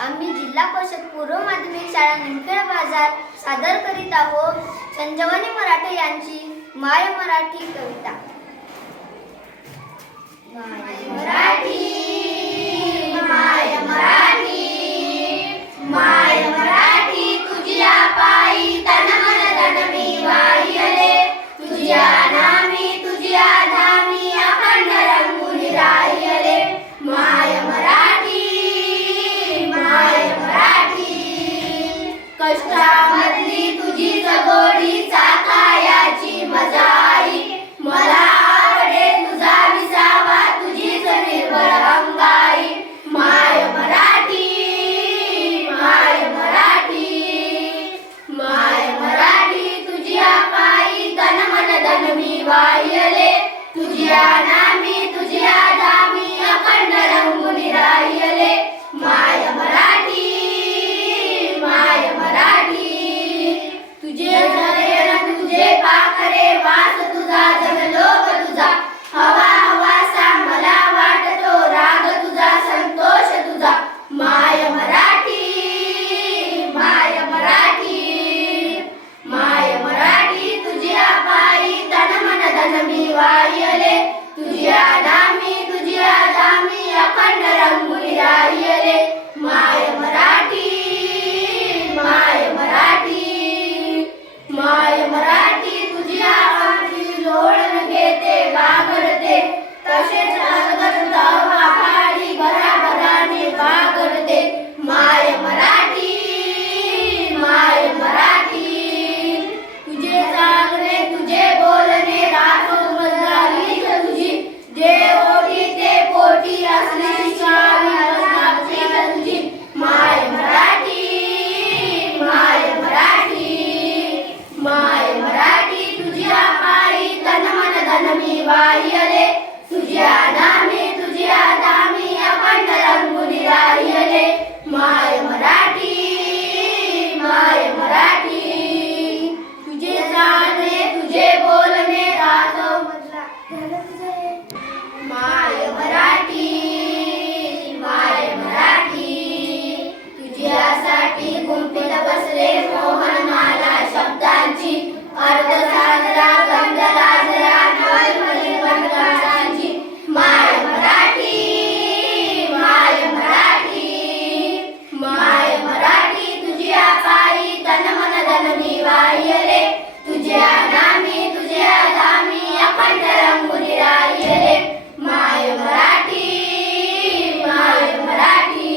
आम्ही जिल्हा परिषद पूर्व माध्यमिक शाळा निमखेड बाजार सादर करीत आहोत संजीवनी मराठे यांची माय मराठी कविता। माय मराठी, माय मराठी, माय मराठी तुझ्या पायी तन मन धन मी वाहिले, तुझ्या नामी तुझ्या धामी अखंड रंगून राहिले। माय मराठी, माय मराठी, कष्टामधली तुझी जगोडी चाखायाची मजा आई, मला आवडे तुझा विसावा तुझीच निर्भर अंगाई। माय मराठी, माय मराठी, माय मराठी तुझ्या पायी तन मन धन मी वाहिले, तुझ्या नामी तुझ्या धामी अखंड रंगून राहिले। माय मराठी, माय मराठी, तुझे झरे न तुझे पाखरे वास तुझा जनलोक तुझा, हवा हवासा मला वाटतो राग तुझा संतोष तुझा। माय मराठी, माय मराठी, माय मराठी तुझ्या पायी तन मन धन मी वाहिले, तुझ्या नामी तुझ्या धामी अखंड रंगून राहिले। माय मराठी, माय मराठी, माय मराठी तुझ्या आमची लोळण घेते बागडते, तसेच अलगद तवा फाडी भराभराने बागडते। माय मराठी, माय मराठी, तुझे जागणे तुझे बोलणे राखो मजदारी तुझी, जे ओठी ते पोटी असली शाली तुझी। माय मराठी, माय मराठी, माय मराठी तुझ्या पायी तन मन धन मी वाहिले, तुझ्या नामी तुझ्या धामी अखंड रंगून राहिले। माय मराठी, माय मराठी, तुझे जाणे तुझे बोलणे राखो माय मराठी, माय मराठी, तुझ्यासाठी गुंफीत बसले मोहनमाला शब्दांची, अर्ध साजरा गंध लाजरा नवलमणी वनराजांची। माय मराठी, माय मराठी, माय मराठी तुझ्या पायी तन मन धन मी वाहिले, तुझ्या नामी तुझ्या धामी अखंड रंगून राहिले। माय मराठी, माय मराठी,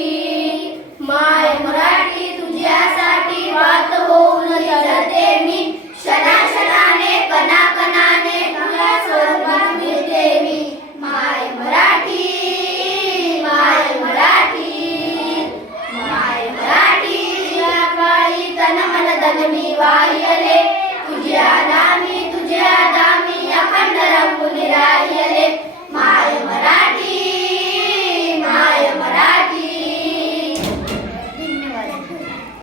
माय मराठी तुझ्यासाठी वात होऊन जळते मी, क्षणाक्षणाने कणाकणाने तुझ्या स्वरूपात मिळते मी। माय मराठी, माय मराठी, माय मराठी तुझ्या पायी तन मन धन मी वाहिले, तुझ्या नामी तुझ्या धामी अखंड रंगून